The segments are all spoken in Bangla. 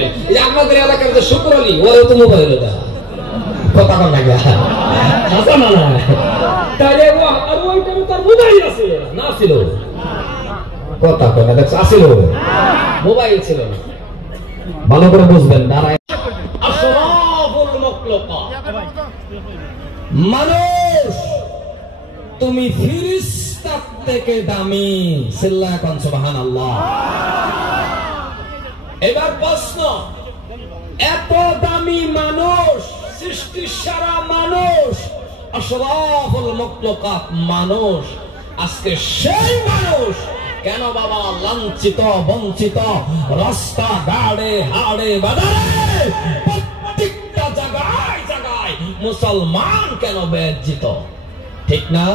এই যে আপনাদের এলাকার যে শুক্র আলী ওরে তো মোবাইল ওটা কথা কন না গা হাসা না না তারে ও আর ওইটা তার মোবাইল আছে না ছিল কথা কন না দেখছ আছিল মোবাইল ছিল না ভালো করে বুঝবেন দাঁড়ায় আশরাফুল মাখলুকাত মানুষ তুমি ফেরেশতা থেকে দামি সিল্লাহ কোন সুবহানাল্লাহ এবার প্রশ্ন এত দামি মানুষ সৃষ্টির সারা মানুষ আশরাফুল মাখলুকাত মানুষ আজকে সেই মানুষ কেন বাবা লাঞ্ছিত বঞ্চিত রাস্তা গাড়ে হাড়ে বাজারে প্রত্যেকটা জায়গায় জায়গায় মুসলমান কেন বেজ্জিত ঠিক না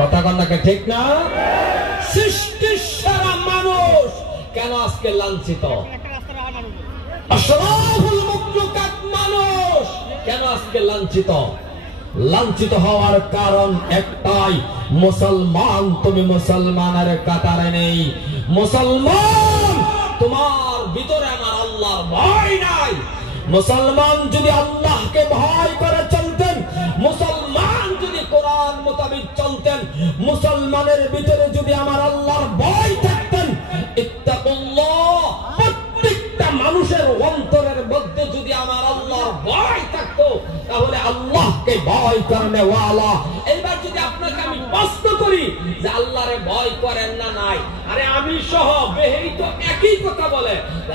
কথা কন্যাকে ঠিক না সৃষ্টির সারা মানুষ কেন আজকে লাঞ্ছিত আশরাফুল মাখলুকাত মানুষ কেন আজকে লাঞ্ছিত লাঞ্ছিত হওয়ার কারণ একটাই মুসলমান তুমি মুসলমানের কাতারে নেই মুসলমান তোমার ভিতরে আমার আল্লাহর ভয় নাই মুসলমান যদি আল্লাহকে ভয় করে চলতেন মুসলমান যদি কোরআন মোতাবেক চলতেন মুসলমানের ভিতরে যদি আমার আল্লাহর ভয় থাকতেন ইত্তাকুল্লাহ প্রত্যেকটা মানুষের অন্তরের মধ্যে যদি আমার আল্লাহর ভয় থাকতো তাহলে আল্লাহকে ভয় করনে ওয়ালা এইবার যদি আপনাকে আমি প্রশ্ন করি যে আল্লাহরে ভয় করেন না নাই আরে আমি সহ বেহেই তো একই কথা বলে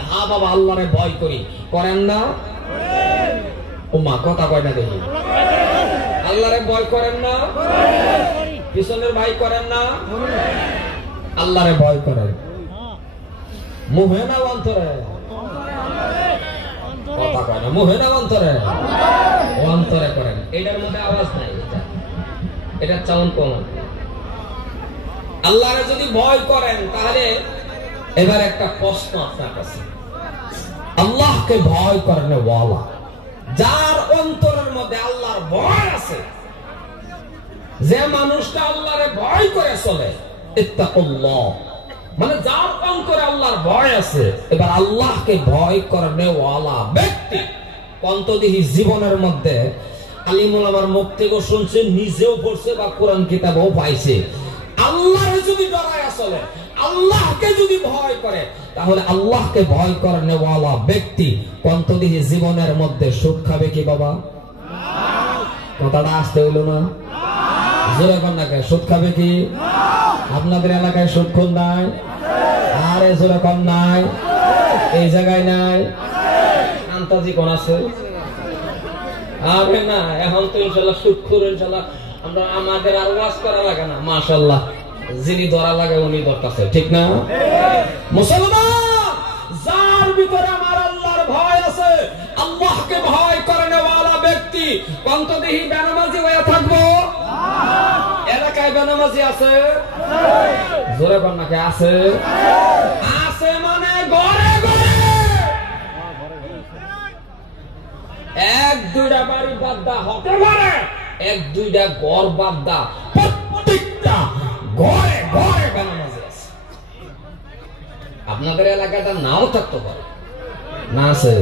হ্যাঁ বাবা আল্লাহরে ভয় করি করেন না ওমা কথা কয় না দেখি আল্লাহরে ভয় করেন না পিছনের ভাই করেন না আল্লাহরে ভয় করেন মুহে না অন্তরে কথা কয় না মুহে না অন্তরে অন্তরে করেন এটার মধ্যে আওয়াজ নাই এটা চাউন কম আল্লাহরে যদি ভয় করেন তাহলে এবার একটা প্রশ্ন আপনার কাছে আল্লাহকে ভয় করেন ওয়ালা যার অন্তরের মধ্যে আল্লাহর ভয় আছে যে মানুষটা আল্লাহরে ভয় করে চলে ইত্তাকুল্লাহ মানে যার অন্তরে আল্লাহর ভয় আছে এবার আল্লাহকে ভয় করনে ওয়ালা ব্যক্তি কন্তদিহি জীবনের মধ্যে আলিমুল আমার মুখ থেকে শুনছে নিজেও পড়ছে বা কোরআন কিতাবও পাইছে আল্লাহরে যদি ডরায় চলে আল্লাহকে যদি ভয় করে তাহলে আল্লাহকে ভয় করনে ওয়ালা ব্যক্তি কন্তদিহি জীবনের মধ্যে সুখ খাবে কি বাবা কথাটা আসতে হইল না জোরে কন্যাকে সুখ খাবে কি আপনাদের এলাকায় সুখ খুন নাই আরে জোরে কম নাই এই জায়গায় নাই আন্তাজি কোন আছে আরে না এখন তো ইনশাআল্লাহ সুখ খুর ইনশাআল্লাহ আমরা আমাদের আর ওয়াজ করা লাগে না মাশাআল্লাহ যিনি ধরা লাগে উনি ধরতেছে ঠিক না মুসলমান যার ভিতরে আমার আল্লাহর ভয় আছে আল্লাহকে ভয় করনে ওয়ালা ব্যক্তি কন্তদেহি বেনামাজি হয়ে থাকবো এলাকায় বেনামাজি আছে জোরে কন্যাকে আছে আছে মানে ঘরে ঘরে এক দুইটা বাড়ি বাদ্দা হতে পারে এক দুইটা ঘর বাদ্দা প্রত্যেকটা ঘরে ঘরে বেনামাজি আছে আপনাদের এলাকাটা নাও থাকতে পারে না আছে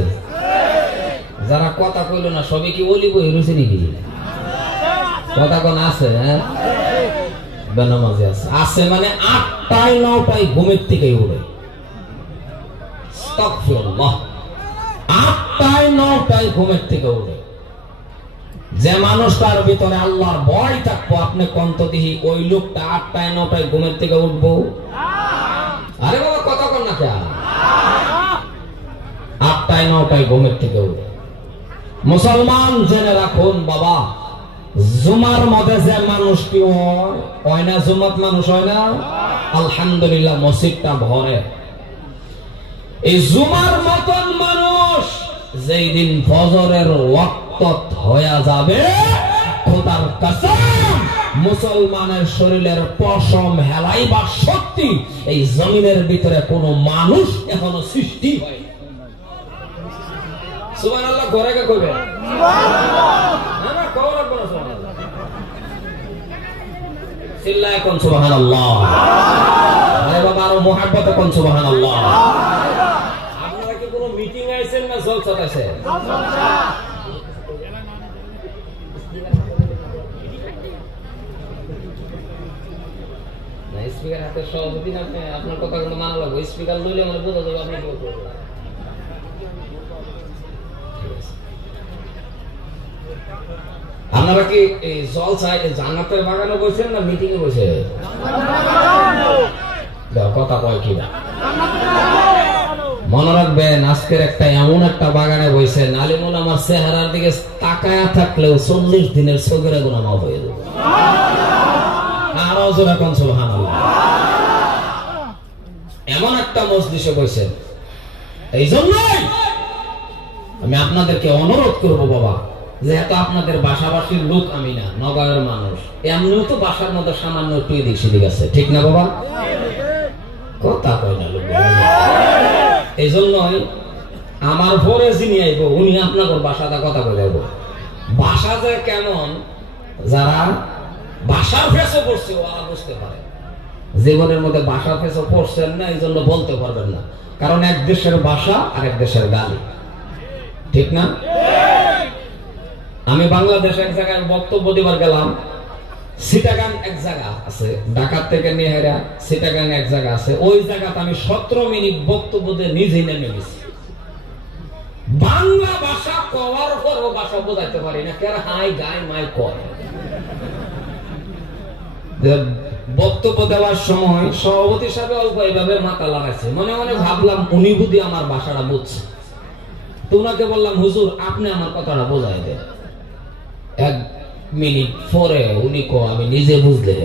যারা কথা কইল না সবই কি ওলি বই রয়েছে নাকি কথা কোন আছে বেনামাজি আছে আছে মানে 8টায় 9টায় ঘুমের থেকে উঠে আস্তাগফিরুল্লাহ 8টায় 9টায় ঘুমের থেকে উঠে যে মানুষটার ভিতরে আল্লাহর ভয় থাকবো আপনি কন্তদিহি ওই লোকটা 8টায় 9টায় ঘুমের থেকে উঠবো আরে বাবা কথা কন না কেন 8টায় 9টায় ঘুমের থেকে উঠে মুসলমান জেনে রাখুন বাবা জুমার মধ্যে যে মানুষ কি হয় না জুমাত মানুষ হয় না আলহামদুলিল্লাহ মসজিদটা ভরে এই জুমার মতন মানুষ যেই দিন ফজরের ওয়াক্ত হয়ে যাবে খোদার কসম মুসলমানের শরীরের পশম হেলাইবার শক্তি এই জমিনের ভিতরে কোনো মানুষ এখনো সৃষ্টি হয় সুবহানাল্লাহ ঘরে কে কইবে সুবহানাল্লাহ না কোন রাখবো না সুবহানাল্লাহ চিল্লায় কোন সুবহানাল্লাহ আরে বাবা আরো মুহাব্বতে কোন সুবহানাল্লাহ আপনারা কি কোনো মিটিং আইছেন না জলসা আইছেন? স্পিকার হাতে সভাপতি না, আপনার কথা কিন্তু মানা লাগবে। স্পিকার লইলে মানে বোঝা যাবে আপনি কি করবেন। আপনারা কি এই জলসায় জান্নাতের বাগানে বসেন না মিটিং এ বসে? কথা কয় কি না মনে রাখবেন, আজকের একটা এমন একটা বাগানে বসে নালিমুল আমার চেহারার দিকে তাকায়া থাকলেও 40 দিনের সগিরা গুনাহ মাফ হয়ে যাবে। আরো জোরে কোন সুবহানাল্লাহ। এমন একটা মজলিসে বসেন, এই জন্যই আমি আপনাদেরকে অনুরোধ করব বাবা, যেহেতু আপনাদের বাসাবাসীর লোক আমি না, নগরের মানুষ, এমনিও তো বাসার মধ্যে সামান্য একটু এদিক সেদিক আছে, ঠিক না বাবা? কথা কয় না লোক। এই জন্যই আমার পরে যিনি আইব উনি আপনাদের বাসাটা কথা কয়ে যাবো। বাসা যে কেমন, যারা বাসার ফেসও পড়ছে ওরা বুঝতে পারে। জীবনের মধ্যে বাসার ফেসও পড়ছেন না, এই জন্য বলতে পারবেন না, কারণ এক দেশের বাসা আর এক দেশের গালি, ঠিক না? আমি বাংলাদেশে এক জায়গায় বক্তব্য দিবার গেলাম, সিটাগাং এক জায়গা আছে, ঢাকা থেকে নিয়ে হেরা সিটাগাং এক জায়গা আছে, ওই জায়গাতে আমি 17 মিনিট বক্তব্য দিয়ে নিজেই নেমে গেছি। বাংলা ভাষা কওয়ার পরও ভাষা বোঝাইতে পারি না, কেন হাই গাই মাই কয়। বক্তব্য দেওয়ার সময় সভাপতি সাহেব অল্প এইভাবে মাথা লাগাইছে, মনে মনে ভাবলাম উনি বুদ্ধি আমার ভাষাটা বুঝছে। তো উনাকে বললাম, হুজুর আপনি আমার কথাটা বোঝাই দেন। 1 মিনিট পরে উনি কো আমি নিজে বুঝলে।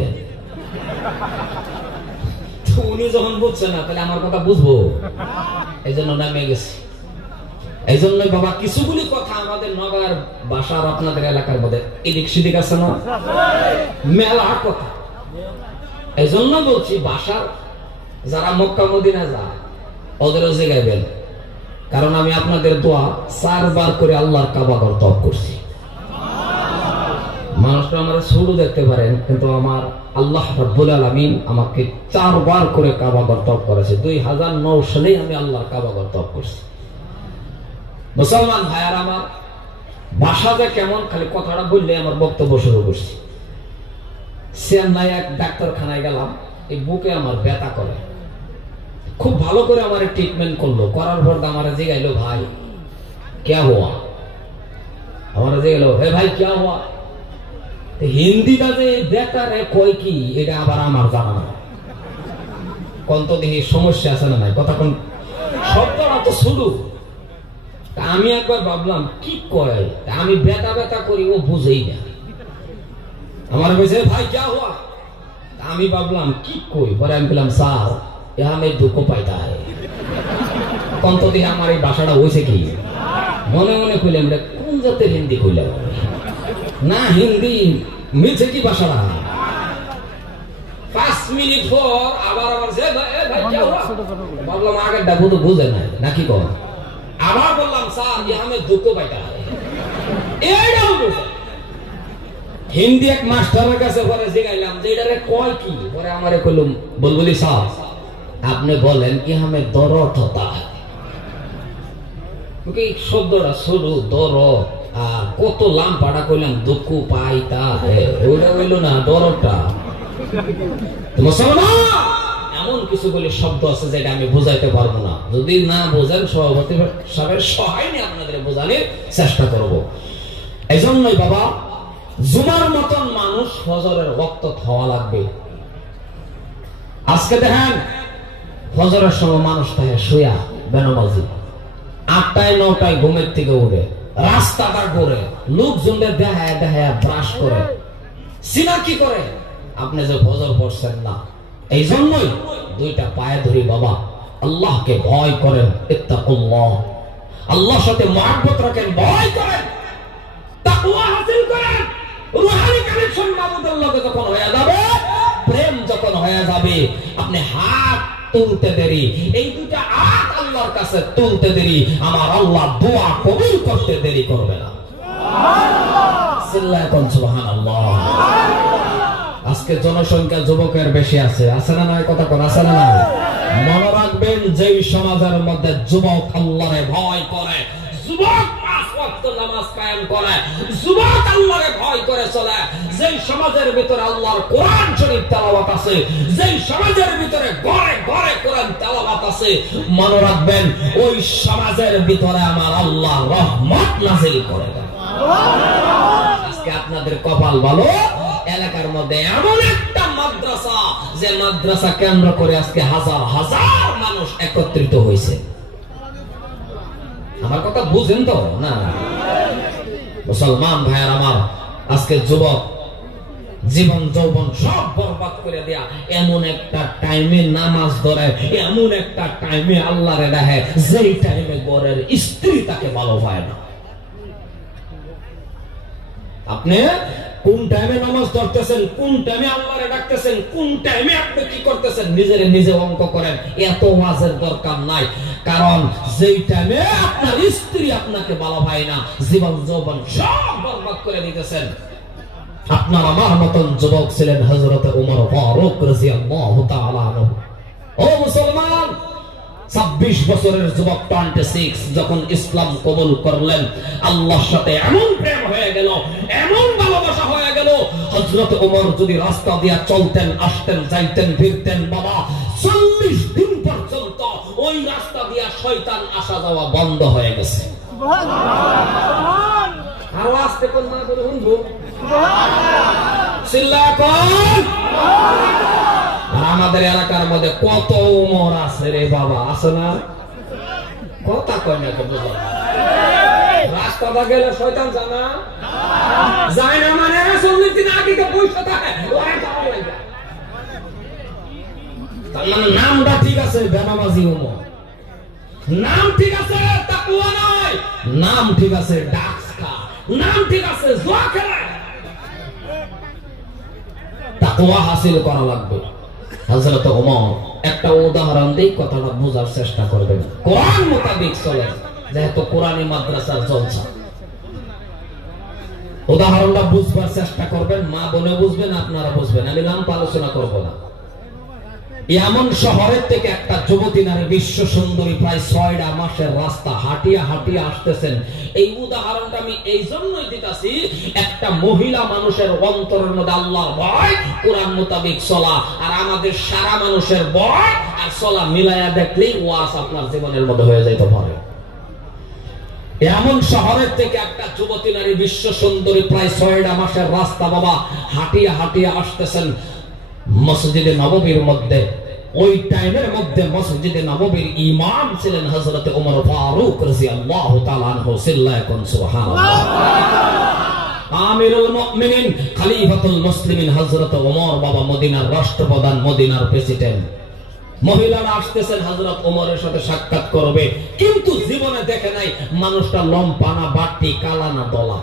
উনি যখন বুঝছে না তাহলে আমার কথা বুঝবো, এই জন্য নামে গেছি। এই জন্যই বাবা কিছুগুলি কথা আমাদের নগর ভাষার আপনাদের এলাকার মধ্যে এদিক সেদিক আছে না, মেলা কথা। এই জন্য বলছি ভাষার যারা মক্কা মদিনা যায় ওদেরও জেগাইবেন, কারণ আমি আপনাদের দোয়া 4 বার করে আল্লাহর কাবা ঘর তওয়াফ করছি। মানুষরা আমার ছোট দেখতে পারেন, কিন্তু আমার আল্লাহ রাব্বুল আলামিন আমাকে 4 বার করে কাবা ঘর তওয়াফ করেছে। 2009 সালে আমি আল্লাহর কাবা ঘর তওয়াফ করছি। মুসলমান ভাইয়ার আমার, ভাষাটা কেমন খালি কথাটা বললে আমার বক্তব্য শুরু করছি। চেন্নাই এক ডাক্তারখানায় গেলাম, এই বুকে আমার ব্যথা করে, খুব ভালো করে আমার ট্রিটমেন্ট করলো। করার পর আমার জিগাইলো, ভাই क्या हुआ? আমার জিগাইলো, হে ভাই क्या हुआ? হিন্দিটা যে ব্যথা রে কই কি, এটা আবার আমার জানা না। কোন তো দেখি সমস্যা আছে না নাই, কথা কোন শব্দটা তো শুরু। আমি একবার ভাবলাম কি কয়, আমি ব্যথা ব্যথা করি, ও বুঝেই না। আমার বলছে ভাই क्या हुआ? আমি ভাবলাম কি কই, পরে আমি বললাম স্যার यहाँ में दुख पाइता है। কোন তো দেখি আমার এই ভাষাটা হয়েছে কি, মনে মনে কইলাম কোন জাতের হিন্দি কইলাম না, হিন্দি মিলছে কি ভাষাটা। 5 মিনিট পর আবার ভাই क्या हुआ? ভাবলাম আগের ডাকু তো বুঝে নাই নাকি কর। আবার বললাম স্যার यहाँ में दुख पाइता है। এইটাও বুঝে। হিন্দি এক মাস্টারের কাছে পরে জিগাইলাম যে এটারে কয় কি, পরে আমারে কইলাম বলবলি স্যার আপনি বলেন কি हमें दर्द होता है। ওকে শব্দটা শুরু দরদ, আর কত লাম্পাটা কইলাম দুঃখ পাইতা হে, ওটা হইল না দরদটা। মুসলমান এমন কিছু বলে শব্দ আছে যেটা আমি বুঝাইতে পারবো না, যদি না বোঝেন সভাপতি সাহেবের সহায় নিয়ে আপনাদের বোঝানোর চেষ্টা করব। এই জন্যই বাবা জুমার মতন মানুষ ফজরের ওয়াক্ত হওয়া লাগবে। আজকে দেখেন ফজরের সময় মানুষ থাকে শুয়া বেনামাজি, 8টায় 9টায় ঘুমের থেকে উঠে রাস্তাটা ঘুরে, লোকজনদের দেখায় দেখায় ব্রাশ করে, সিনা কি করে আপনি যে ফজর পড়ছেন না। এই জন্যই 2টা পায়ে ধরি বাবা, আল্লাহকে ভয় করেন, ইত্তাকুল্লাহ, আল্লাহর সাথে মহব্বত রাখেন, ভয় করেন, তাকওয়া হাসিল করেন। রূহানি কানেকশন মাবুদের লগে যখন হয়ে যাবে, প্রেম যখন হয়ে যাবে, আপনি হাত তুলতে দেরি, এই 2টা হাত আল্লাহর কাছে তুলতে দেরি, আমার আল্লাহ দোয়া কবুল করতে দেরি করবে না। সুবহানাল্লাহ। আজকে জনসংখ্যা যুবকের বেশি আছে, আছে না নয়? কথা কোন আছে না? মনে রাখবেন রাখবেন, যেই সমাজের মধ্যে যুবক আল্লাহরে ভয় করে, যুবক 5 ওয়াক্ত নামাজ কায়েম করে, যুবক আল্লাহরে ভয় করে চলে, যেই সমাজের ভিতরে আল্লাহর কোরআন শরীফ তেলাওয়াত আছে, যেই সমাজের ভিতরে ঘরে ঘরে কোরআন তেলাওয়াত আছে, মনে রাখবেন ওই সমাজের ভিতরে আমার আল্লাহ রহমত নাযিল করে দেন। আজকে আপনাদের কপাল ভালো, এলাকার মধ্যে এমন একটা মাদ্রাসা, যে মাদ্রাসা কেন্দ্র করে আজকে হাজার হাজার মানুষ একত্রিত হয়েছে। আমার কথা বুঝেন তো না? মুসলমান ভাইয়ার আমার, আজকে যুবক জীবন যৌবন সব বরবাদ করে দেয়া এমন একটা টাইমে নামাজ ধরে, এমন একটা টাইমে আল্লাহরে ডাকে, যেই টাইমে ঘরের স্ত্রী তাকে ভালো পায় না। আপনি কোন টাইমে নামাজ ধরতেছেন, কোন টাইমে আল্লাহরে ডাকতেছেন, কোন টাইমে আপনি কি করতেছেন, নিজেরে নিজে অঙ্ক করেন। এত ওয়াজের দরকার নাই, কারণ যেই টাইমে আপনার স্ত্রী আপনাকে ভালো পায় না, জীবন যৌবন সব বরবাদ করে দিতেছেন। আপনার আমার মতন যুবক ছিলেন হযরত ওমর ফারুক রাদিয়াল্লাহু তাআলা আনহু। ও মুসলমান, 26 বছরের যুবক 26 যখন ইসলাম কবুল করলেন, আল্লাহর সাথে এমন প্রেম হয়ে গেল, এমন ভালোবাসা হয়ে গেল, হযরত ওমর যদি রাস্তা দিয়ে চলতেন, আসতেন, যাইতেন, ফিরতেন, বাবা 40 দিন পর্যন্ত ওই রাস্তা দিয়ে শয়তান আসা যাওয়া বন্ধ হয়ে গেছে। সুবহানাল্লাহ। আর আস্তে কোন না করে শুনবো, সুবহানাল্লাহ, চিল্লা কোন। আর আমাদের এলাকার মধ্যে কত ওমর আছে রে বাবা, আছে না? কথা কয় না, রাস্তাটা গেলে শয়তান জানা যায় না, মানে 40 দিন আগে বসে থাকে, তার মানে নামটা ঠিক আছে, বেনামাজি ওমর, নাম ঠিক আছে, তাকওয়া নয়, নাম ঠিক আছে ডাক্সকা, নাম ঠিক আছে জুয়া খেলা। তাকওয়া হাসিল করা লাগবে। হযরত ওমর একটা উদাহরণ দিয়ে কথাটা বোঝার চেষ্টা করবেন। কোরআন মোতাবেক চলে, যেহেতু কোরআনী মাদ্রাসার জলসা, উদাহরণটা বুঝবার চেষ্টা করবেন। মা বোনে বুঝবেন, আপনারা বুঝবেন, আমি নাম আলোচনা করব না। এমন শহরের থেকে একটা যুবতী নারী, বিশ্ব সুন্দরী, প্রায় 6টা মাসের রাস্তা হাঁটিয়া হাঁটিয়া আসতেছেন। এই উদাহরণটা আমি এই জন্যই দিতেছি, একটা মহিলা মানুষের অন্তরের মধ্যে আল্লাহর ভয়, কোরআন মোতাবেক চলা, আর আমাদের সারা মানুষের ভয় আর চলা মিলাইয়া দেখলেই ওয়াজ আপনার জীবনের মধ্যে হয়ে যেতে পারে। এমন শহরের থেকে একটা যুবতী নারী, বিশ্ব সুন্দরী, প্রায় 6টা মাসের রাস্তা বাবা হাঁটিয়া হাঁটিয়া আসতেছেন মসজিদে নববীর মধ্যে। ওই টাইমের মধ্যে মসজিদে নববীর ইমাম ছিলেন হযরত ওমর ফারুক রাদিয়াল্লাহু তাআলা আনহু। সিল্লাকুন সুবহানাল্লাহ। আমিরুল মুমিনিন, খলিফাতুল মুসলিমিন হযরত ওমর বাবা, মদিনার রাষ্ট্রপ্রধান, মদিনার প্রেসিডেন্ট। মহিলারা আসতেছেন হযরত ওমরের সাথে সাক্ষাৎ করবে, কিন্তু জীবনে দেখে নাই মানুষটা লম্বা না বাটি, কালা না দলা।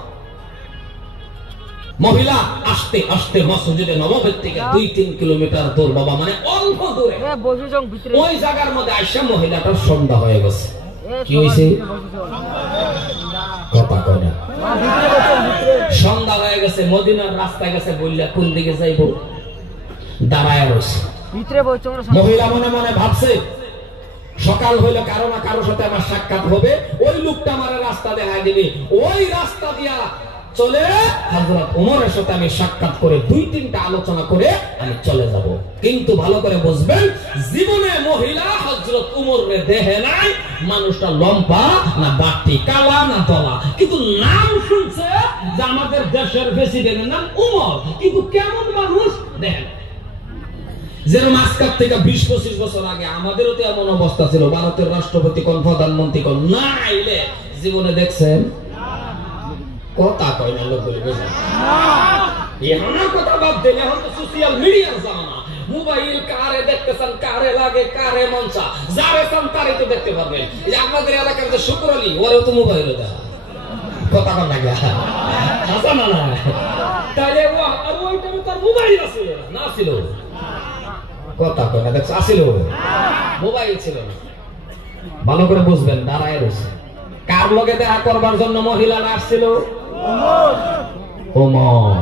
মহিলা আসতে আসতে মসজিদে নববীর থেকে 2-3 কিলোমিটার দূর বাবা, মানে অল্প দূরে, ওই জায়গার মধ্যে আইসা মহিলাটার সন্ধ্যা হয়ে গেছে। কি হয়েছে? কথা কয় না। সন্ধ্যা হয়ে গেছে, মদিনার রাস্তায় গেছে, বললা কোন দিকে যাইব, দাঁড়ায় রয়েছে। মহিলা মনে মনে ভাবছে, সকাল হইলে কারো না কারোর সাথে আমার সাক্ষাৎ হবে, ওই লোকটা আমার রাস্তা দেখায় দিবে, ওই রাস্তা দিয়া চলে হযরত ওমরের সাথে আমি সাক্ষাৎ করে 2-3টা আলোচনা করে আমি চলে যাব। কিন্তু ভালো করে বুঝবেন, জীবনে মহিলা হযরত ওমরের দেহে নাই, মানুষটা লম্বা না বাটি, কালা না দলা, কিন্তু নাম শুনছে যে আমাদের দেশের প্রেসিডেন্টের নাম ওমর, কিন্তু কেমন মানুষ দেখেন। যেরকম আজকাল থেকে 20-25 বছর আগে আমাদেরও তো এমন অবস্থা ছিল, ভারতের রাষ্ট্রপতি কোন, প্রধানমন্ত্রী কোন, না আইলে জীবনে দেখছেন? কথা কয় না লোক বলে বুঝেন। এখন কথা বাদ দিলে, এখন তো সোশ্যাল মিডিয়ার জামানা, মোবাইল কারে দেখতেছেন, কারে লাগে, কারে মনসা, যারে চান তারে তো দেখতে পারবেন। এই যে আমাদের এলাকার যে শুক্র আলী, ওরেও তো মোবাইলে দেখা, কথা কন লাগে আসা না না, তাহলে ও আর ওই টাইমে তার মোবাইল আছে না ছিল, কথা কয় না, দেখছ আসিল, মোবাইল ছিল না। ভালো করে বুঝবেন, দাঁড়ায় রয়েছে। কার লগে দেখা করবার জন্য মহিলারা আসছিল? ওমর।